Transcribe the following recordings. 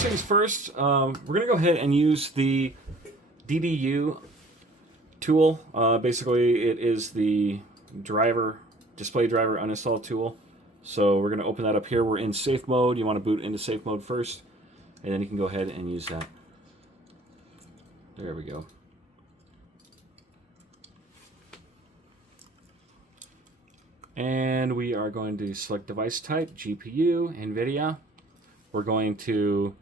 first things first, we're going to go ahead and use the DDU tool. Basically, it is the display driver uninstall tool. So we're going to open that up here. We're in safe mode. You want to boot into safe mode first, and then you can go ahead and use that. There we go. And we are going to select device type, GPU, Nvidia. We're going to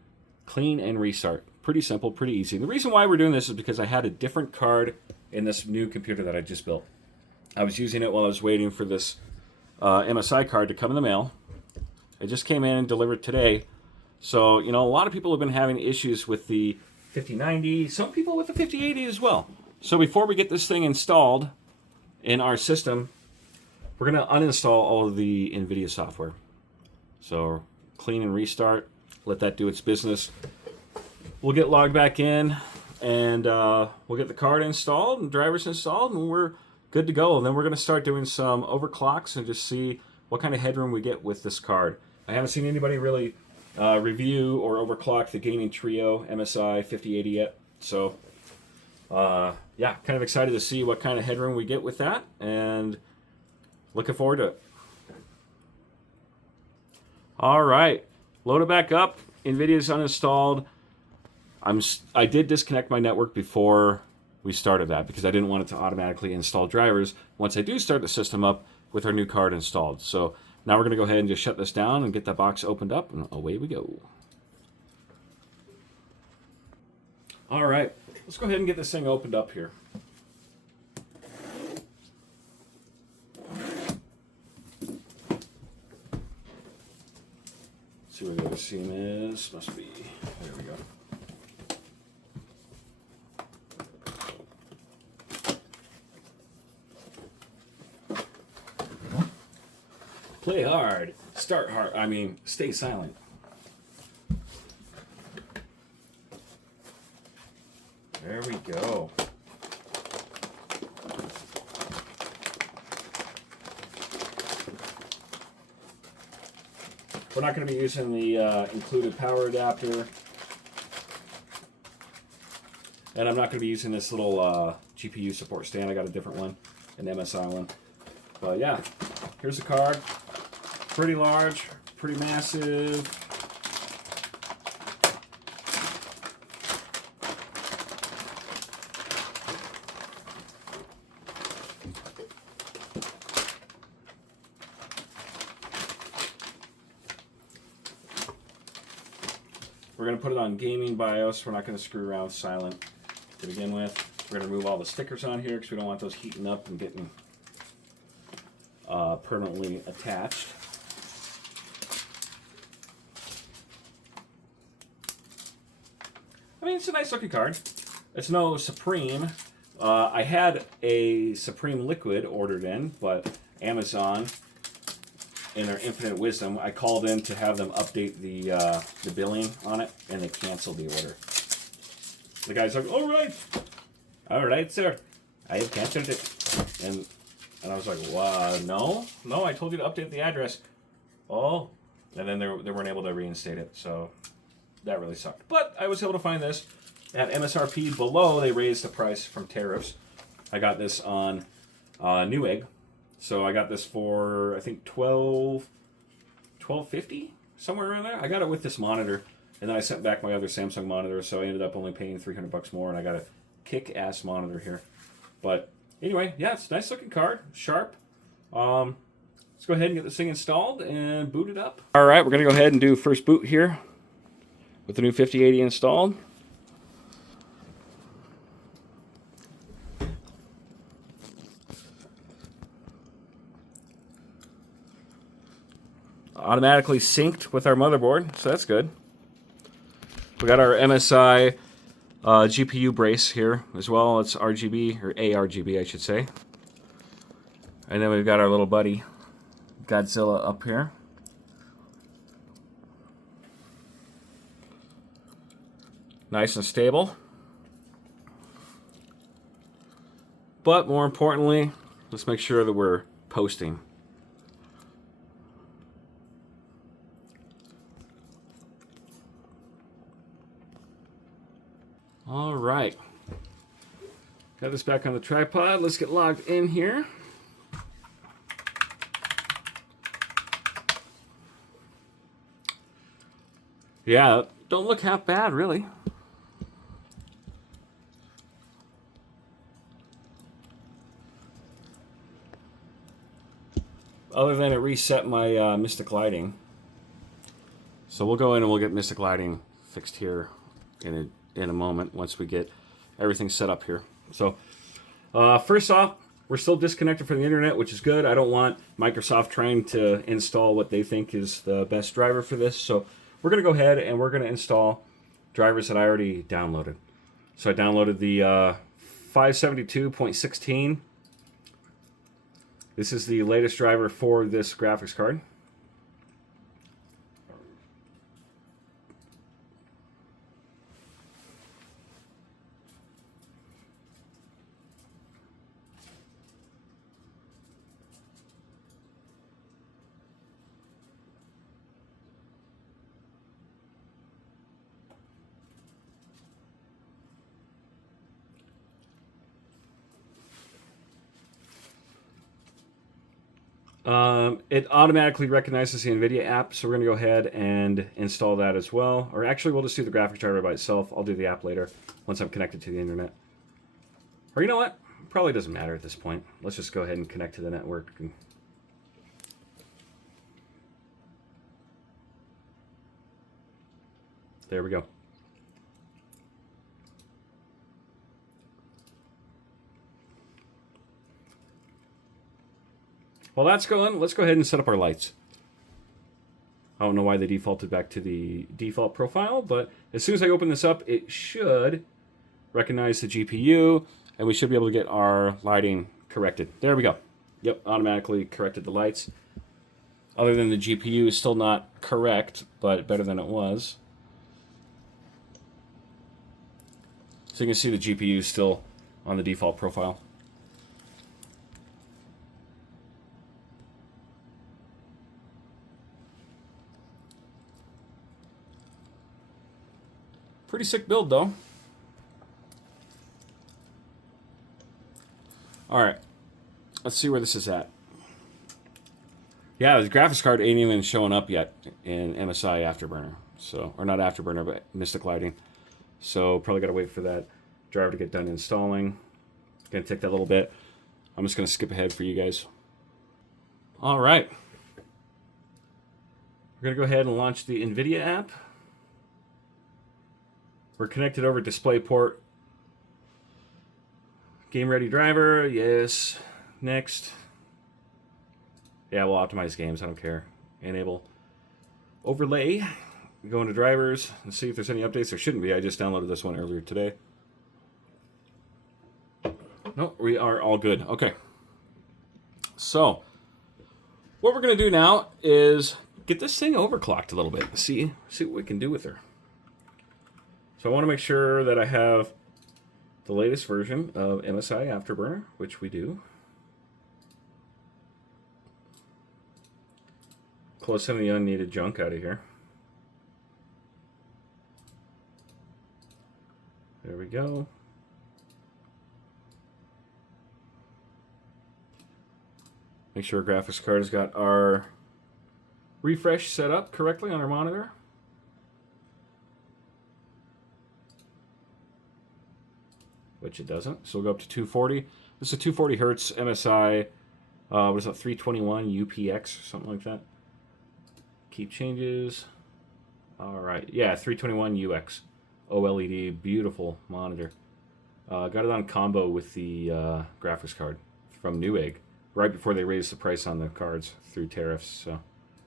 clean and restart. Pretty simple, pretty easy. The reason why we're doing this is because I had a different card in this new computer that I just built. I was using it while I was waiting for this MSI card to come in the mail. It just came in and delivered today. So, you know, a lot of people have been having issues with the 5090, some people with the 5080 as well. So before we get this thing installed in our system, we're going to uninstall all of the Nvidia software. So clean and restart, let that do its business. We'll get logged back in, and we'll get the card installed and drivers installed, and we're good to go. And then we're going to start doing some overclocks and just see what kind of headroom we get with this card. I haven't seen anybody really review or overclock the Gaming Trio MSI 5080 yet. So yeah, kind of excited to see what kind of headroom we get with that, and looking forward to it. All right, load it back up. Nvidia's uninstalled. I did disconnect my network before we started that because I didn't want it to automatically install drivers once I do start the system up with our new card installed. So now we're going to go ahead and just shut this down and get that box opened up, and away we go. All right, let's go ahead and get this thing opened up here. See where the other seam is. Must be. There we go. Play hard. Start hard. I mean, stay silent. There we go. We're not going to be using the included power adapter. And I'm not going to be using this little GPU support stand. I got a different one, an MSI one. But yeah, here's the card. Pretty large, pretty massive. We're going to put it on gaming BIOS. We're not going to screw around with silent to begin with. We're going to remove all the stickers on here because we don't want those heating up and getting permanently attached. I mean, it's a nice looking card. It's no Supreme. I had a Supreme Liquid ordered in, but Amazon, in their infinite wisdom, I called in to have them update the billing on it, and they canceled the order. The guy's like, all right, sir, I have canceled it. And I was like, no, I told you to update the address. Oh, and then they weren't able to reinstate it, so that really sucked. But I was able to find this at MSRP below. They raised the price from tariffs. I got this on Newegg. So I got this for, I think, $12.50, somewhere around there. I got it with this monitor, and then I sent back my other Samsung monitor, so I ended up only paying $300 more, and I got a kick-ass monitor here. But anyway, yeah, it's a nice looking card, sharp. Let's go ahead and get this thing installed and boot it up. All right, we're going to go ahead and do first boot here with the new 5080 installed. Automatically synced with our motherboard, so that's good. We got our MSI GPU brace here as well. It's RGB, or ARGB I should say. And then we've got our little buddy Godzilla up here. Nice and stable. But more importantly, let's make sure that we're posting. All right. Got this back on the tripod. Let's get logged in here. Yeah, don't look half bad, really. Other than it reset my Mystic Lighting. So we'll go in and we'll get Mystic Lighting fixed here in a moment once we get everything set up here. So first off, we're still disconnected from the internet, which is good. I don't want Microsoft trying to install what they think is the best driver for this. So we're going to go ahead and we're going to install drivers that I already downloaded. So I downloaded the 572.16. This is the latest driver for this graphics card. It automatically recognizes the Nvidia app, so we're going to go ahead and install that as well. Or actually, we'll just do the graphics driver by itself. I'll do the app later once I'm connected to the internet. Or you know what? Probably doesn't matter at this point. Let's just go ahead and connect to the network. There we go. While that's going, let's go ahead and set up our lights. I don't know why they defaulted back to the default profile, but as soon as I open this up, it should recognize the GPU, and we should be able to get our lighting corrected. There we go. Yep, automatically corrected the lights. Other than the GPU is still not correct, but better than it was. So you can see the GPU is still on the default profile. Pretty sick build, though. All right. Let's see where this is at. Yeah, the graphics card ain't even showing up yet in MSI Afterburner. So, or not Afterburner, but Mystic Lighting. So, probably got to wait for that driver to get done installing. Gonna take that a little bit. I'm just gonna skip ahead for you guys. All right. We're gonna go ahead and launch the Nvidia app. We're connected over DisplayPort. Game ready driver, yes. Next. Yeah, we'll optimize games, I don't care. Enable overlay. Go into drivers and see if there's any updates. There shouldn't be, I just downloaded this one earlier today. No, we are all good. Okay. So, what we're going to do now is get this thing overclocked a little bit. See what we can do with her. So I want to make sure that I have the latest version of MSI Afterburner, which we do. Close some of the unneeded junk out of here. There we go. Make sure our graphics card has got our refresh set up correctly on our monitor. Which it doesn't. So we'll go up to 240. This is a 240 hertz MSI. What is that? 321 UPX or something like that. Keep changes. All right. Yeah, 321 UX. OLED. Beautiful monitor. Got it on combo with the graphics card from Newegg. Right before they raised the price on the cards through tariffs. So,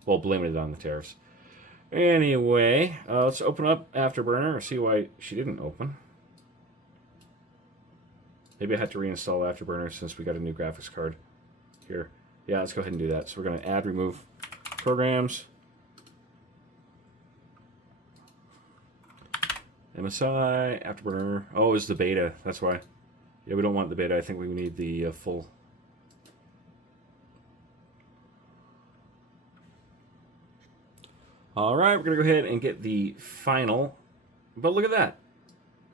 well, blaming it on the tariffs. Anyway, let's open up Afterburner and see why she didn't open. Maybe I had to reinstall Afterburner since we got a new graphics card here. Yeah, let's go ahead and do that. So we're going to add, remove programs. MSI, Afterburner. Oh, it's the beta. That's why. Yeah, we don't want the beta. I think we need the full. All right, we're going to go ahead and get the final. But look at that.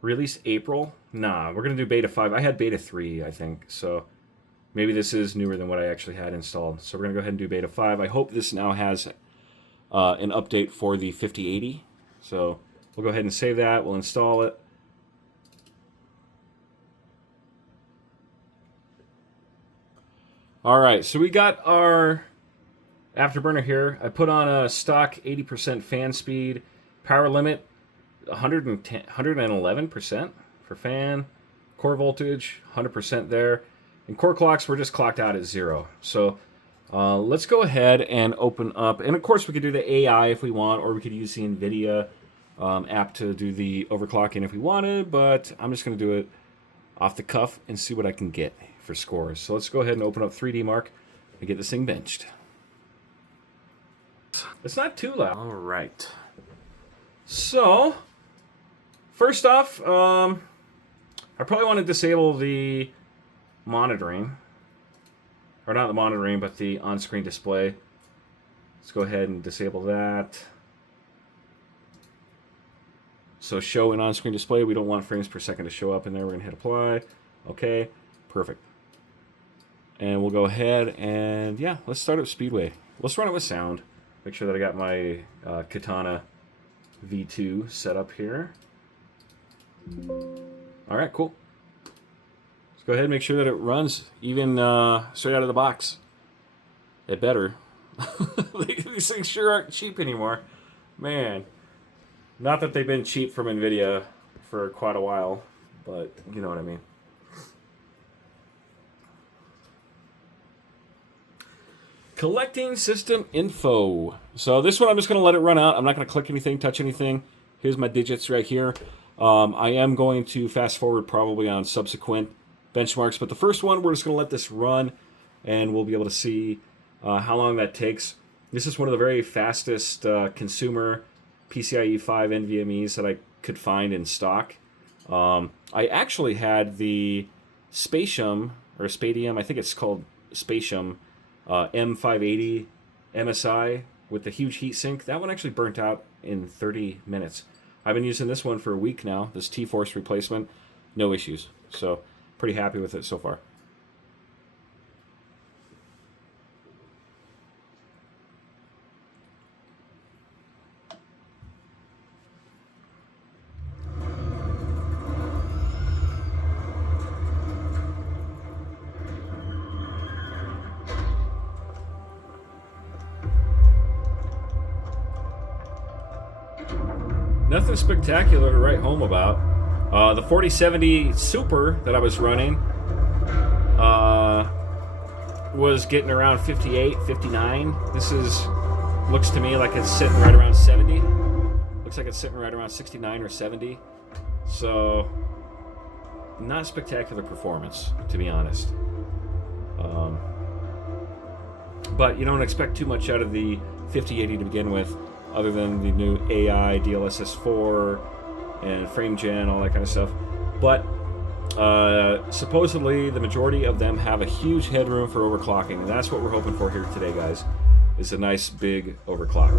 Release April? Nah, we're going to do beta 5. I had beta 3, I think. So maybe this is newer than what I actually had installed. So we're going to go ahead and do beta 5. I hope this now has an update for the 5080. So we'll go ahead and save that. We'll install it. All right, so we got our afterburner here. I put on a stock 80% fan speed, power limit 111% for fan, core voltage 100% there, and core clocks were just clocked out at 0. So let's go ahead and open up, and of course we could do the AI if we want, or we could use the Nvidia app to do the overclocking if we wanted, but I'm just going to do it off the cuff and see what I can get for scores. So let's go ahead and open up 3D Mark and get this thing benched. It's not too loud. All right. So, first off, I probably want to disable the monitoring. Or not the monitoring, but the on-screen display. Let's go ahead and disable that. So show an on-screen display. We don't want frames per second to show up in there. We're going to hit apply. Okay, perfect. And we'll go ahead and, yeah, let's start up Speedway. Let's run it with sound. Make sure that I got my Katana V2 set up here. All right, cool. Let's go ahead and make sure that it runs even straight out of the box. It better. These things sure aren't cheap anymore. Man. Not that they've been cheap from Nvidia for quite a while, but you know what I mean. Collecting system info. So this one I'm just going to let it run out. I'm not going to click anything, touch anything. Here's my digits right here. I am going to fast forward probably on subsequent benchmarks, but the first one we're just going to let this run and we'll be able to see how long that takes. This is one of the very fastest consumer PCIe 5 NVMEs that I could find in stock. I actually had the Spatium, or Spatium, I think it's called Spatium, M580 MSI with the huge heatsink. That one actually burnt out in 30 minutes. I've been using this one for a week now, this T-Force replacement. No issues. So pretty happy with it so far. Nothing spectacular to write home about. The 4070 Super that I was running was getting around 58, 59. This looks to me like it's sitting right around 70. Looks like it's sitting right around 69 or 70. So, not spectacular performance, to be honest. But you don't expect too much out of the 5080 to begin with, other than the new AI, DLSS4, and frame gen, all that kind of stuff. But supposedly the majority of them have a huge headroom for overclocking, and that's what we're hoping for here today, guys, is a nice big overclock,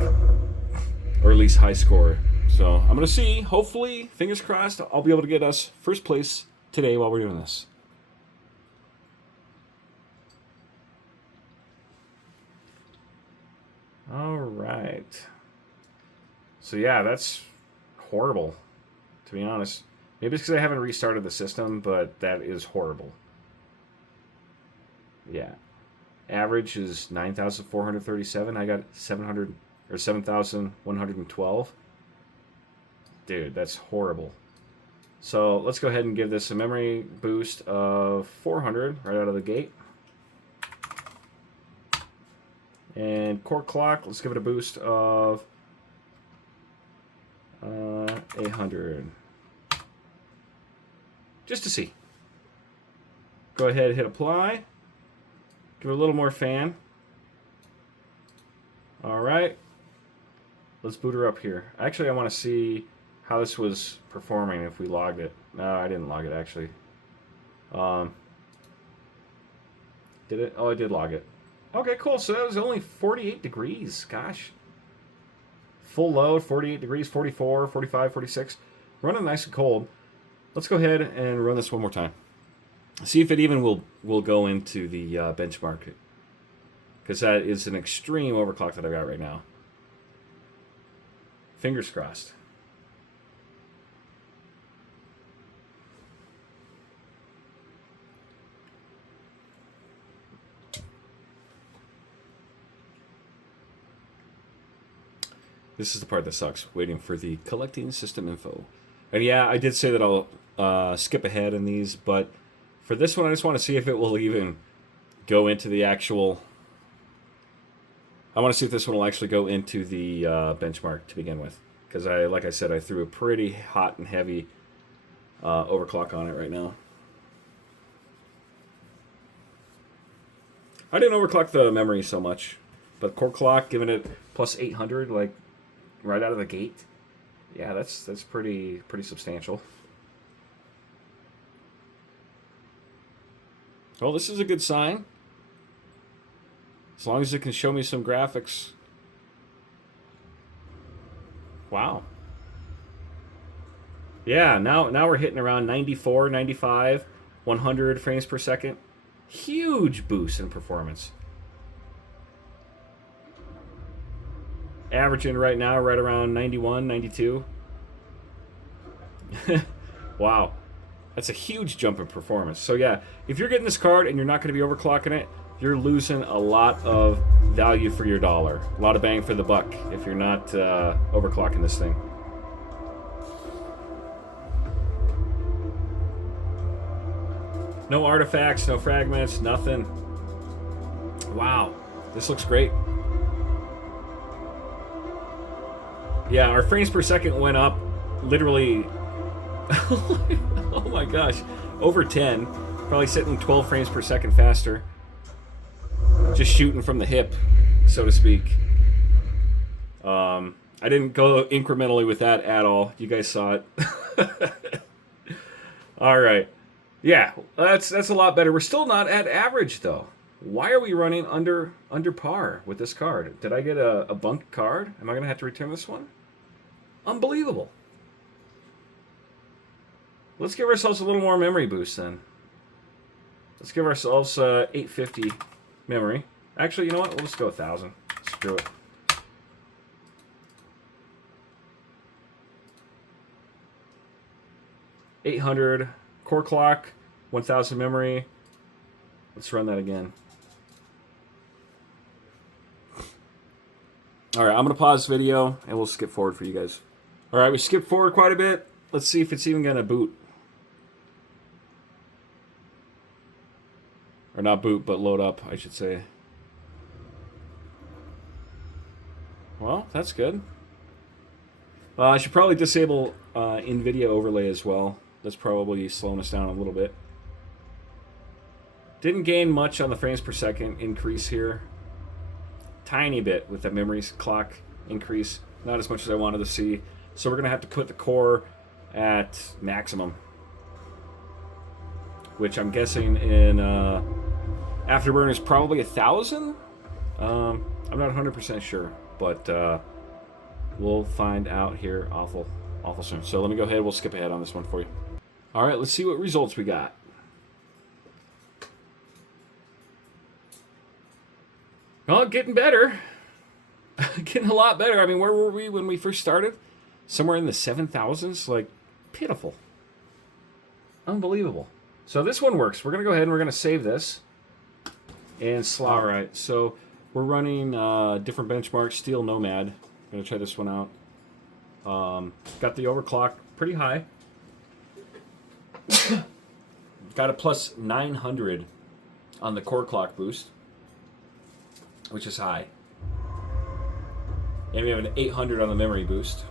or at least high score. So I'm going to see, hopefully, fingers crossed, I'll be able to get us first place today while we're doing this. All right. So yeah, that's horrible, to be honest. Maybe it's because I haven't restarted the system, but that is horrible. Yeah. Average is 9,437. I got 700 or 7,112. Dude, that's horrible. So let's go ahead and give this a memory boost of 400 right out of the gate. And core clock, let's give it a boost of 800. Just to see. Go ahead, hit apply. Give it a little more fan. All right. Let's boot her up here. Actually, I want to see how this was performing if we logged it. No, I didn't log it, actually. Did it? Oh, I did log it. Okay, cool. So that was only 48 degrees. Gosh. Full load, 48 degrees, 44, 45, 46. Running nice and cold. let's go ahead and run this one more time. See if it even will go into the benchmark, because that is an extreme overclock that I've got right now. Fingers crossed. This is the part that sucks, waiting for the collecting system info. And yeah, I did say that I'll skip ahead in these, but for this one, I just want to see if it will even go into the actual... I want to see if this one will actually go into the benchmark to begin with. Because, like I said, I threw a pretty hot and heavy overclock on it right now. I didn't overclock the memory so much, but core clock, giving it plus 800, like, right out of the gate. Yeah, that's pretty substantial. Well, this is a good sign. As long as it can show me some graphics. Wow. Yeah, now we're hitting around 94, 95, 100 frames per second. Huge boost in performance. Averaging right now right around 91, 92. Wow. That's a huge jump in performance. So yeah, if you're getting this card and you're not going to be overclocking it, you're losing a lot of value for your dollar. A lot of bang for the buck if you're not overclocking this thing. No artifacts, no fragments, nothing. Wow, this looks great. Yeah, our frames per second went up literally, oh my gosh, over 10. Probably sitting 12 frames per second faster. Just shooting from the hip, so to speak. I didn't go incrementally with that at all. You guys saw it. All right. Yeah, that's a lot better. We're still not at average, though. Why are we running under par with this card? Did I get a bunk card? Am I going to have to return this one? Unbelievable. Let's give ourselves a little more memory boost then. Let's give ourselves 850 memory. Actually, you know what? We'll just go 1,000. Screw it. $800 core clock, 1,000 memory. Let's run that again. All right, I'm going to pause the video, and we'll skip forward for you guys. All right, we skipped forward quite a bit. Let's see if it's even going to boot. Or not boot, but load up, I should say. Well, that's good. I should probably disable Nvidia overlay as well. That's probably slowing us down a little bit. Didn't gain much on the frames per second increase here. Tiny bit with the memory clock increase. Not as much as I wanted to see. So we're going to have to put the core at maximum. Which I'm guessing in Afterburner is probably 1,000? I'm not 100% sure. But we'll find out here awful soon. So let me go ahead. We'll skip ahead on this one for you. All right, let's see what results we got. Well, getting better. Getting a lot better. I mean, where were we when we first started? Somewhere in the 7,000s. Like, pitiful. Unbelievable. So this one works. We're going to go ahead and we're going to save this. And slot. All right, so we're running different benchmarks. Steel Nomad. I'm going to try this one out. Got the overclock pretty high. Got a plus 900 on the core clock boost, which is high. And we have an 800 on the memory boost.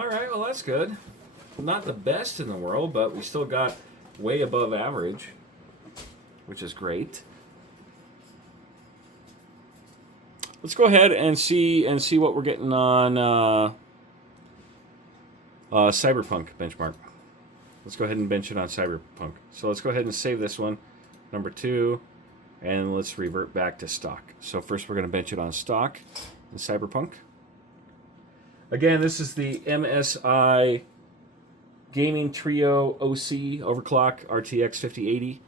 All right, well, that's good. Not the best in the world, but we still got way above average, which is great. Let's go ahead and see what we're getting on Cyberpunk benchmark. Let's go ahead and bench it on Cyberpunk. So let's go ahead and save this one, number 2, and let's revert back to stock. So first we're going to bench it on stock in Cyberpunk. Again, this is the MSI Gaming Trio OC Overclock RTX 5080.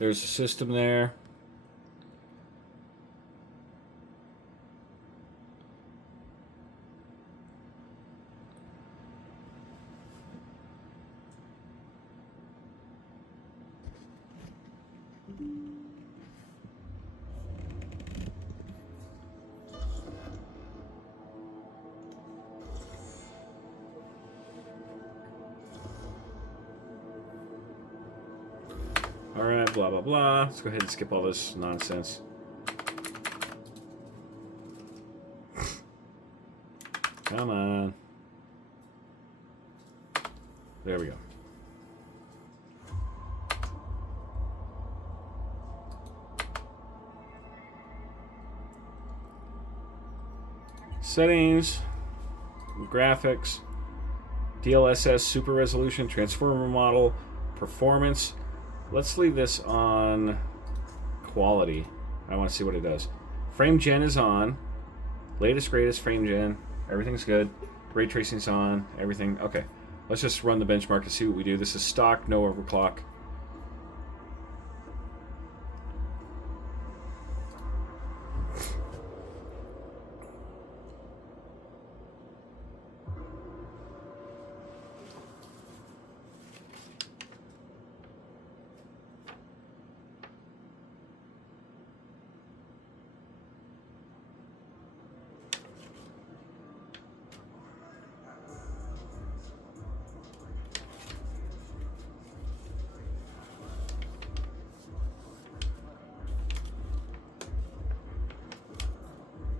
There's a system there. All right, blah, blah, blah. Let's go ahead and skip all this nonsense. Come on. There we go. Settings, graphics, DLSS, super resolution, transformer model, performance. Let's leave this on quality. I want to see what it does. Frame gen is on. Latest, greatest frame gen. Everything's good. Ray tracing's on. Everything. Okay. Let's just run the benchmark and see what we do. This is stock, no overclock.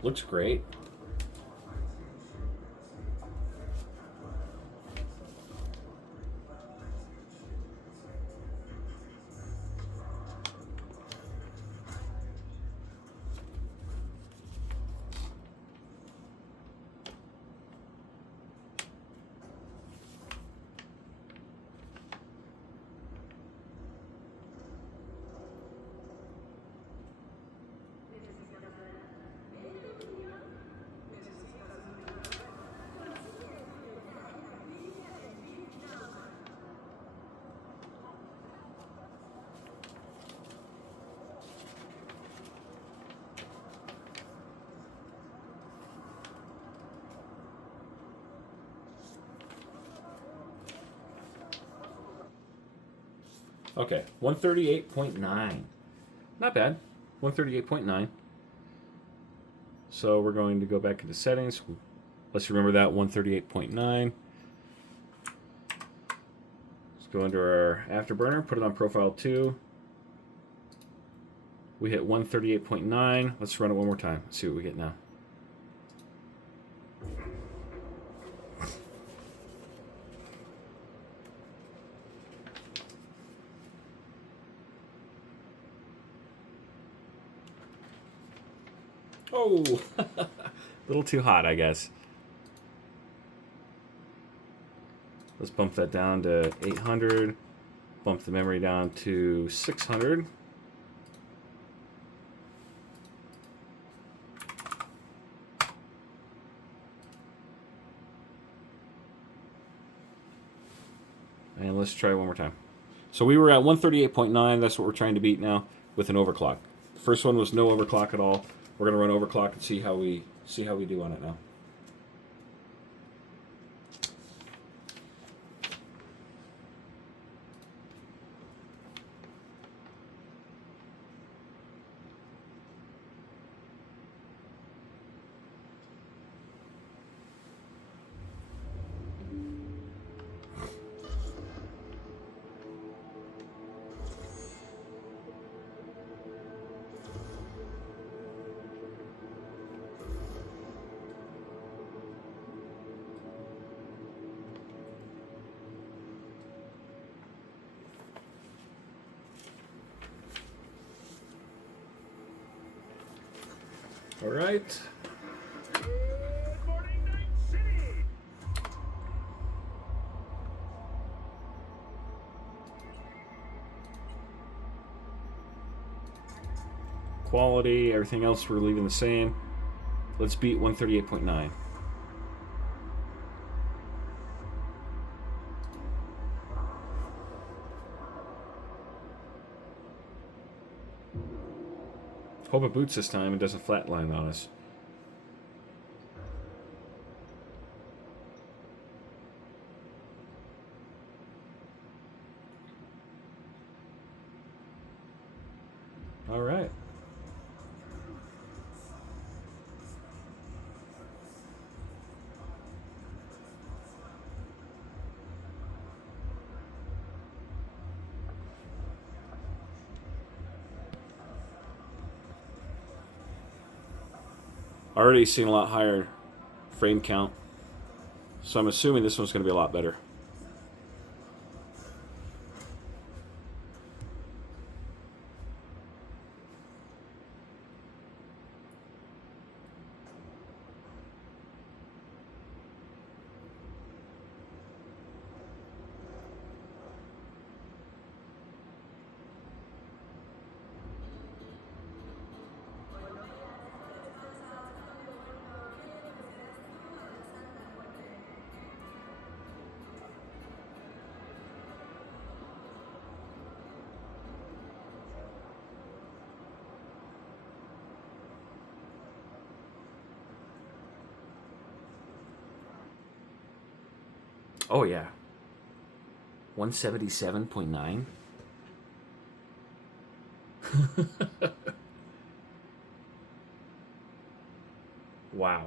Looks great. Okay, 138.9. Not bad. 138.9. So we're going to go back into settings. Let's remember that 138.9. Let's go into our afterburner, put it on profile 2. We hit 138.9. Let's run it one more time. Let's see what we get now. Oh, a little too hot, I guess. Let's bump that down to 800. Bump the memory down to 600. And let's try one more time. So we were at 138.9. That's what we're trying to beat now with an overclock. The first one was no overclock at all. We're going to run overclock and see how we do on it now. All right. Quality, everything else we're leaving the same. Let's beat 138.9. Hope it boots this time and doesn't flatline on us. All right. Already seen a lot higher frame count, so I'm assuming this one's going to be a lot better. Oh yeah. 177.9. Wow.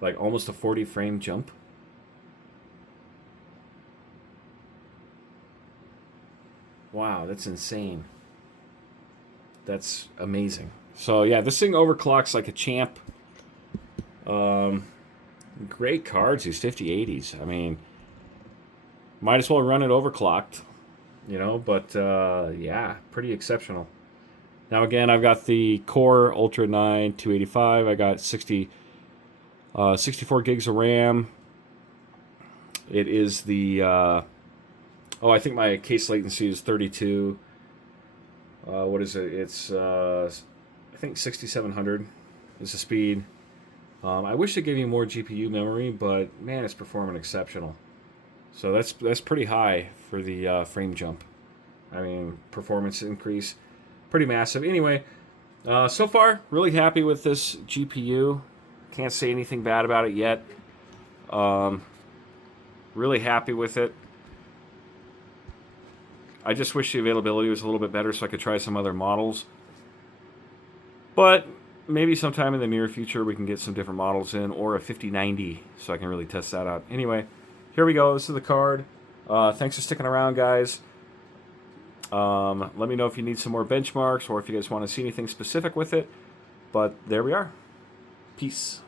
Like almost a 40 frame jump. Wow, that's insane. That's amazing. So yeah, this thing overclocks like a champ. Great cards, these 5080s. I mean, might as well run it overclocked, you know, but yeah, pretty exceptional. Now again, I've got the Core Ultra 9 285. I got 64 gigs of RAM. It is the, I think my case latency is 32. What is it? It's, I think 6700 is the speed. I wish they gave you more GPU memory, but man, it's performing exceptional. So that's pretty high for the frame jump. I mean, performance increase, pretty massive. Anyway, so far, really happy with this GPU. Can't say anything bad about it yet. Really happy with it. I just wish the availability was a little bit better so I could try some other models. But maybe sometime in the near future we can get some different models in, or a 5090, so I can really test that out. Anyway, here we go. This is the card. Thanks for sticking around, guys. Let me know if you need some more benchmarks or if you guys want to see anything specific with it. But there we are. Peace.